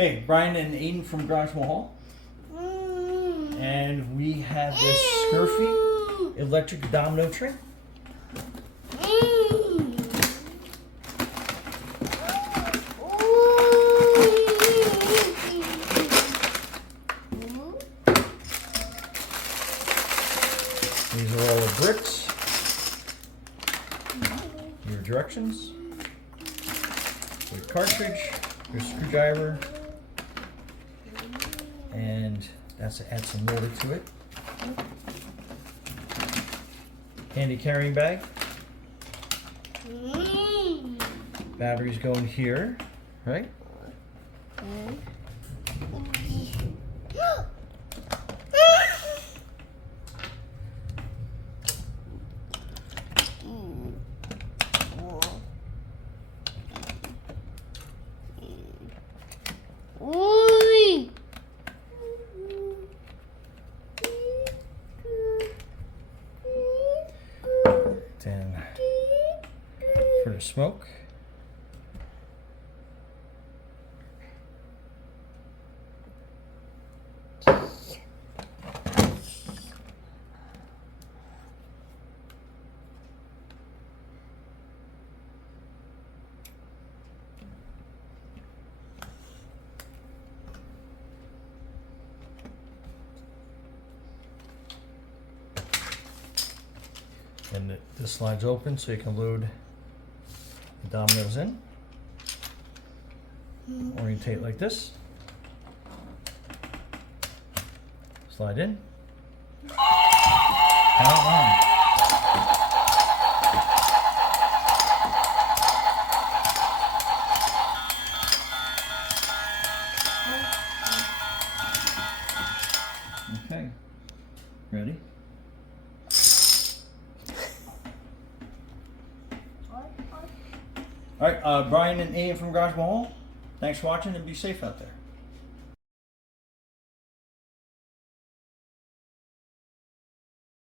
Hey, Brian and Aiden from Garage Mahal. And we have this Scurfy electric domino tray. These are all the bricks. Your directions. Your cartridge, your screwdriver, and that's to add some water to it. Handy carrying bag. Batteries go in here, right? Then for the smoke. And this slides open so you can load the dominoes in. Orientate like this. Slide in. Count on. Okay. Ready? All right, Brian and Aiden from Garage Mahal, thanks for watching and be safe out there.